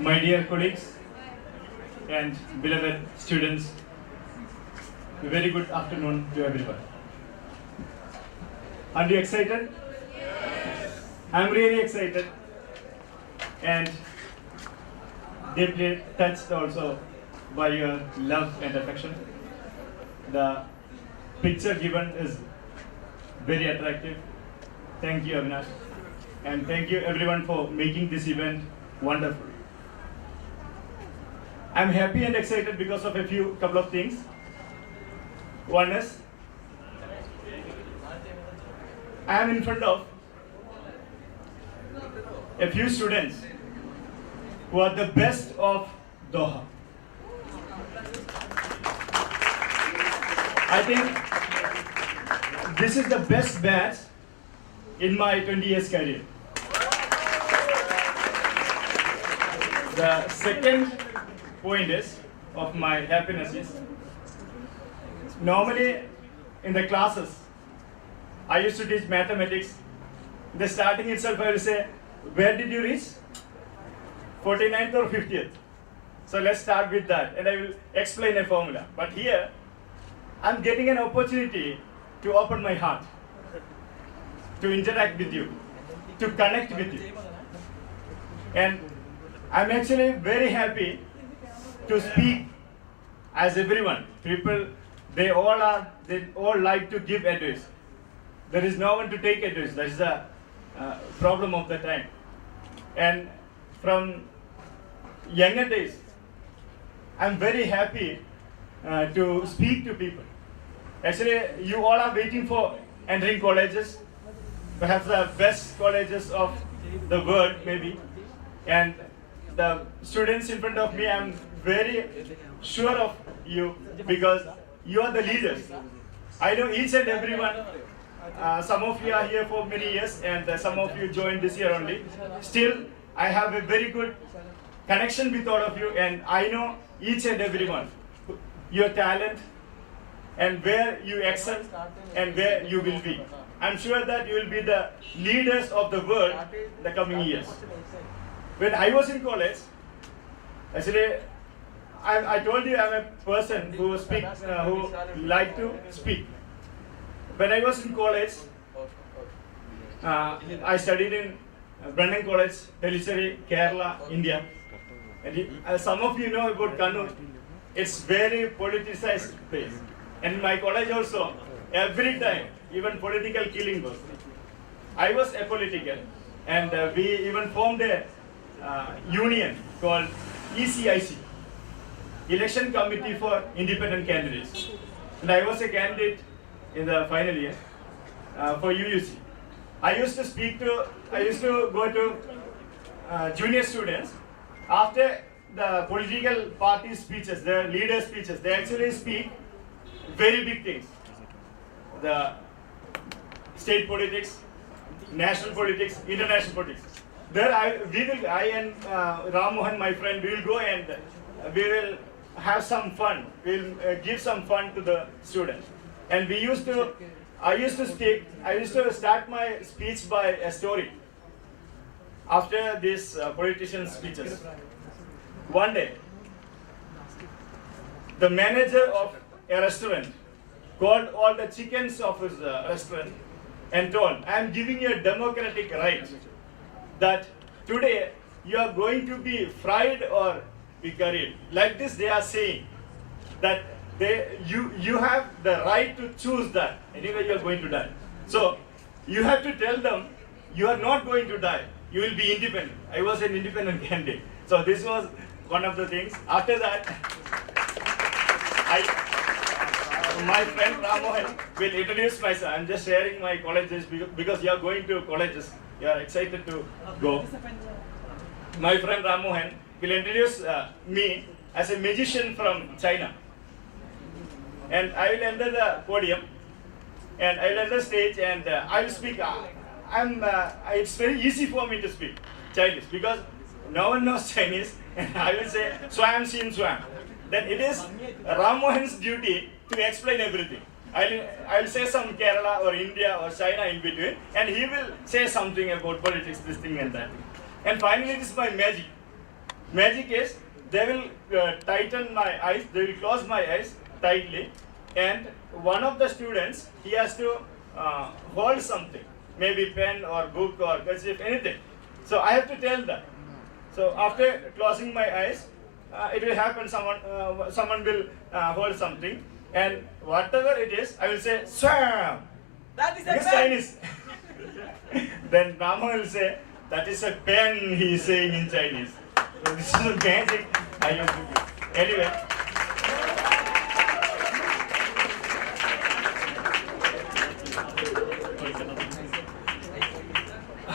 My dear colleagues and beloved students, a very good afternoon to everyone. Are you excited? I'm really excited and deeply touched also by your love and affection. The picture given is very attractive. Thank you, Avinash. And thank you everyone for making this event wonderful. I'm happy and excited because of a couple of things. One is, I am in front of a few students who are the best of Doha. I think this is the best batch in my 20 years career. The second point is, of my happiness is, normally in the classes, I used to teach mathematics. In the starting itself, I will say, where did you reach? 49th or 50th? So let's start with that, and I will explain a formula. But here, I'm getting an opportunity to open my heart, to interact with you, to connect with you. And I'm actually very happy to speak as everyone. People, they all like to give advice. There is no one to take advice. That is the problem of the time. And from younger days, I'm very happy to speak to people. Actually, you all are waiting for entering colleges, perhaps the best colleges of the world, maybe. And the students in front of me, I'm very sure of you because you are the leaders. I know each and everyone. Some of you are here for many years, and some of you joined this year only. Still, I have a very good connection with all of you, and I know each and everyone, your talent, and where you excel, and where you will be. I'm sure that you will be the leaders of the world in the coming years. When I was in college, actually, I told you I'm a person who like to speak. When I was in college, I studied in Brennan College, Tellicherry, Kerala, India. And some of you know about Kannur. It's very politicized place. And in my college also, every time, even political killing was. I was apolitical, and we even formed a union called ECIC, Election Committee for Independent Candidates. And I was a candidate in the final year for UUC. I used to go to junior students. After the political party speeches, the leader speeches, they actually speak very big things. The state politics, national politics, international politics. There I and Ram Mohan, my friend, we will go and we will have some fun. We will give some fun to the students. And I used to start my speech by a story. After these politicians' speeches, one day, the manager of a restaurant called all the chickens of his restaurant and told, I am giving you a democratic right that today you are going to be fried or be curried. Like this they are saying that you have the right to choose that. Anyway, you are going to die. So you have to tell them you are not going to die. You will be independent. I was an independent candidate. So this was one of the things. After that, my friend Ram Mohan will introduce myself. I'm just sharing my colleges because you are going to colleges. You are excited to go. My friend Ram Mohan will introduce me as a magician from China. And I will enter the podium, and I will enter the stage, and I will speak. It's very easy for me to speak Chinese because no one knows Chinese, and I will say Swam Sim Swam. Then it is Ram Mohan's duty to explain everything. I'll say some Kerala or India or China in between, and he will say something about politics, this thing and that. And finally, this is my magic. Magic is they will tighten my eyes, they will close my eyes tightly, and one of the students, he has to hold something, maybe pen or book or kerchief, anything. So I have to tell that. So after closing my eyes, it will happen, someone will hold something, and whatever it is, I will say, Sam! That is a This pen. Chinese. Then Brahma will say, that is a pen, he is saying in Chinese. So this is the magic I used to do. Anyway.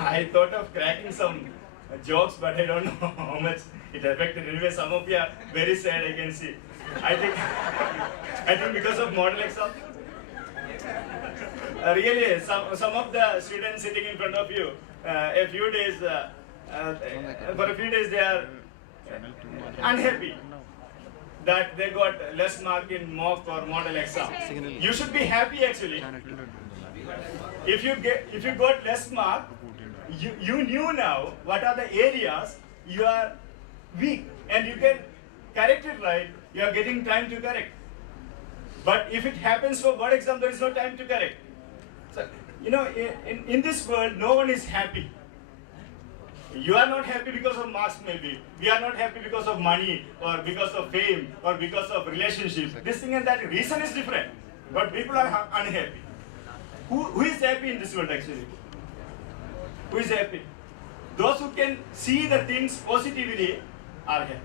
I thought of cracking some jokes, but I don't know how much it affected. Anyway, some of you are very sad, I can see. I think because of model exam. Really, some of the students sitting in front of you, for a few days they are unhappy that they got less mark in mock or model exam. You should be happy actually. If you got less mark, you knew now what are the areas you are weak, and you can correct it, right. You are getting time to correct. But if it happens for board exam, there is no time to correct. So, in this world, no one is happy. You are not happy because of marks, maybe. We are not happy because of money, or because of fame, or because of relationships. This thing and that, reason is different. But people are unhappy. Who is happy in this world, actually? Who is happy? Those who can see the things positively are happy.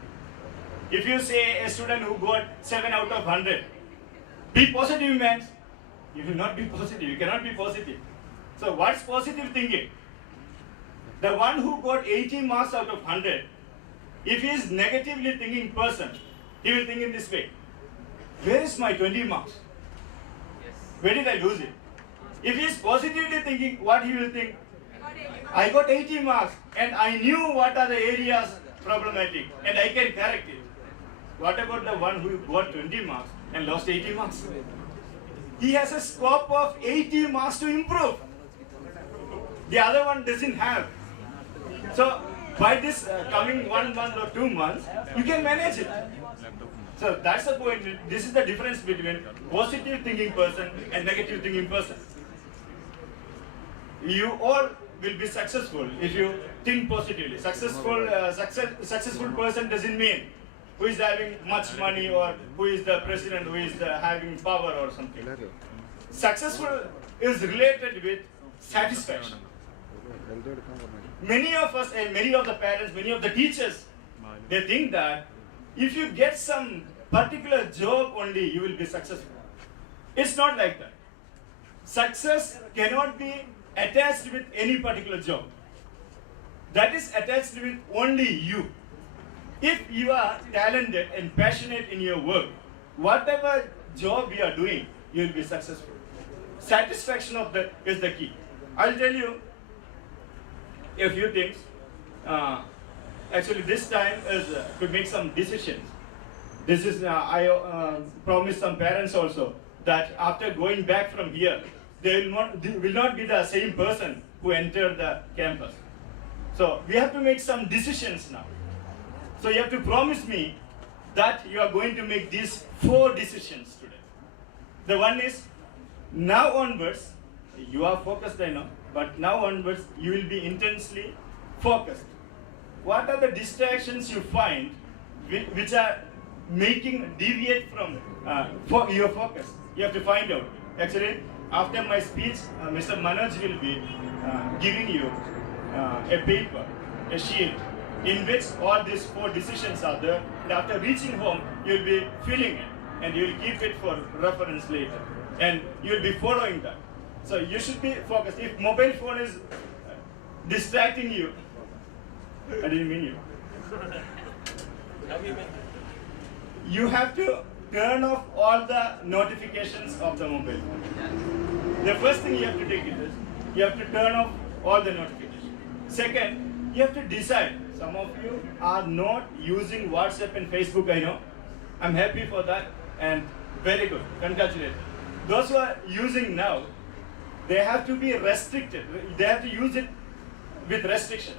If you say a student who got 7 out of 100, be positive, man. You will not be positive. You cannot be positive. So what's positive thinking? The one who got 80 marks out of 100, if he is negatively thinking person, he will think in this way. Where is my 20 marks? Where did I lose it? If he is positively thinking, what he will think? I got 80 marks and I knew what are the areas problematic and I can correct it. What about the one who got 20 marks and lost 80 marks? He has a scope of 80 marks to improve. The other one doesn't have. So by this coming 1 month or 2 months, you can manage it. So that's the point. This is the difference between positive thinking person and negative thinking person. You all will be successful if you think positively. Successful person doesn't mean who is having much money or who is the president, who is having power or something. Successful is related with satisfaction. Many of us and many of the parents, many of the teachers, they think that if you get some particular job only, you will be successful. It's not like that. Success cannot be attached with any particular job. That is attached with only you. If you are talented and passionate in your work, whatever job you are doing, you will be successful. Satisfaction is the key. I'll tell you a few things. Actually, this time is to make some decisions. This is I promised some parents also that after going back from here, they will not be the same person who entered the campus. So we have to make some decisions now. So you have to promise me that you are going to make these 4 decisions today. The one is, now onwards, you are focused, I know, but now onwards, you will be intensely focused. What are the distractions you find which are making deviate from your focus? You have to find out. Actually, after my speech, Mr. Manoj will be giving you a paper, a sheet, in which all these 4 decisions are there. And after reaching home, you'll be filling it, and you'll keep it for reference later. And you'll be following that. So you should be focused. If mobile phone is distracting you, I didn't mean you. You have to turn off all the notifications of the mobile phone. The first thing you have to take is, you have to turn off all the notifications. Second, you have to decide. Some of you are not using WhatsApp and Facebook, I know. I'm happy for that and very good. Congratulations. Those who are using now, they have to be restricted. They have to use it with restrictions.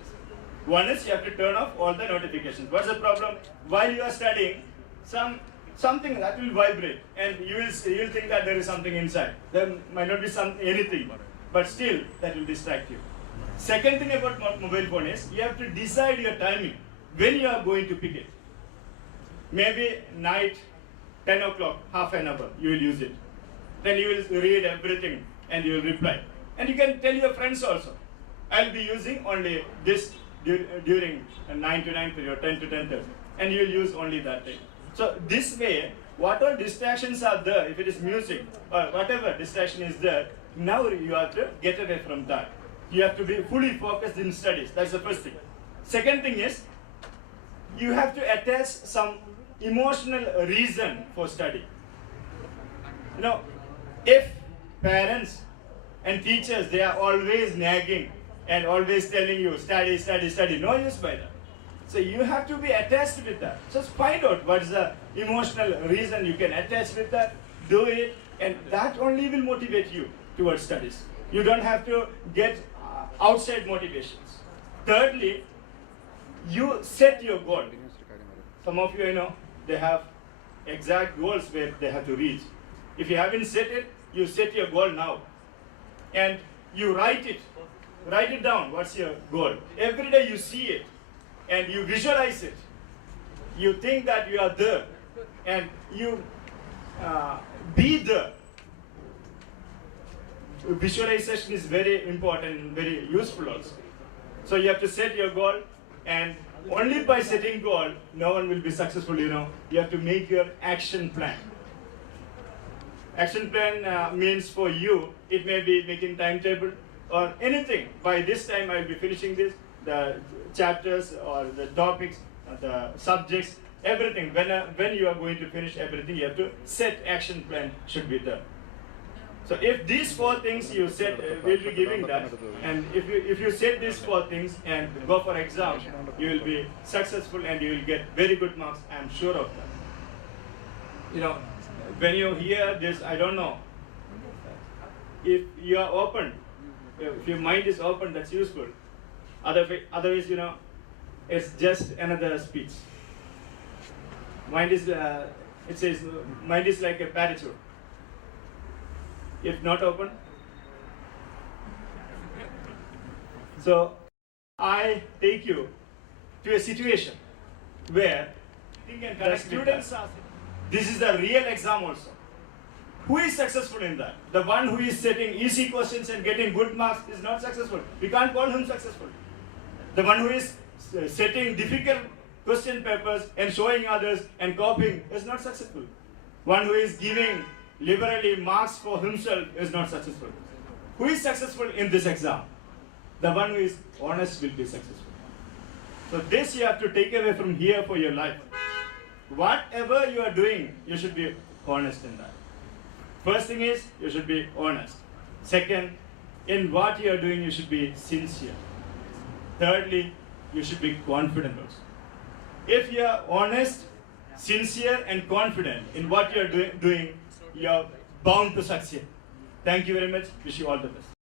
One is you have to turn off all the notifications. What's the problem? While you are studying, something that will vibrate, and you'll think that there is something inside. There might not be anything, but still that will distract you. Second thing about mobile phone is you have to decide your timing when you are going to pick it. Maybe night, 10 o'clock, half an hour, you will use it. Then you will read everything and you will reply. And you can tell your friends also, I'll be using only this during 9 to 9:30 or 10 to 10:30. And you will use only that time. So this way, what all distractions are there, if it is music or whatever distraction is there, now you have to get away from that. You have to be fully focused in studies. That's the first thing. Second thing is, you have to attach some emotional reason for study. You know, if parents and teachers, they are always nagging and always telling you, study, study, study, no use by that. So you have to be attached with that. Just find out what is the emotional reason you can attach with that, do it, and that only will motivate you towards studies. You don't have to get outside motivations. Thirdly, you set your goal. Some of you know, they have exact goals where they have to reach. If you haven't set it, you set your goal now. And you write it. Write it down, what's your goal. Every day you see it and you visualize it. You think that you are there and you be there. Visualization is very important and very useful also. So you have to set your goal, and only by setting goal, no one will be successful, you know. You have to make your action plan. Action plan means for you, it may be making timetable or anything. By this time I will be finishing this, the chapters or the topics, the subjects, everything. When you are going to finish everything, you have to set action plan should be there. So if these four things you set, we'll be giving that, and if you set these four things and go for exam, you will be successful and you will get very good marks. I am sure of that. You know, when you hear this, I don't know, if you are open, if your mind is open, that's useful. Otherwise, you know, it's just another speech. Mind is, it says, mind is like a parachute. If not open. So I take you to a situation where the students are, this is the real exam also. Who is successful in that? The one who is setting easy questions and getting good marks is not successful. We can't call him successful. The one who is setting difficult question papers and showing others and copying is not successful. One who is giving liberally marks for himself is not successful. Who is successful in this exam? The one who is honest will be successful. So this you have to take away from here for your life. Whatever you are doing, you should be honest in that. First thing is, you should be honest. Second, in what you are doing, you should be sincere. Thirdly, you should be confident also. If you are honest, sincere and confident in what you are doing, you are bound to succeed. Thank you very much. Wish you all the best.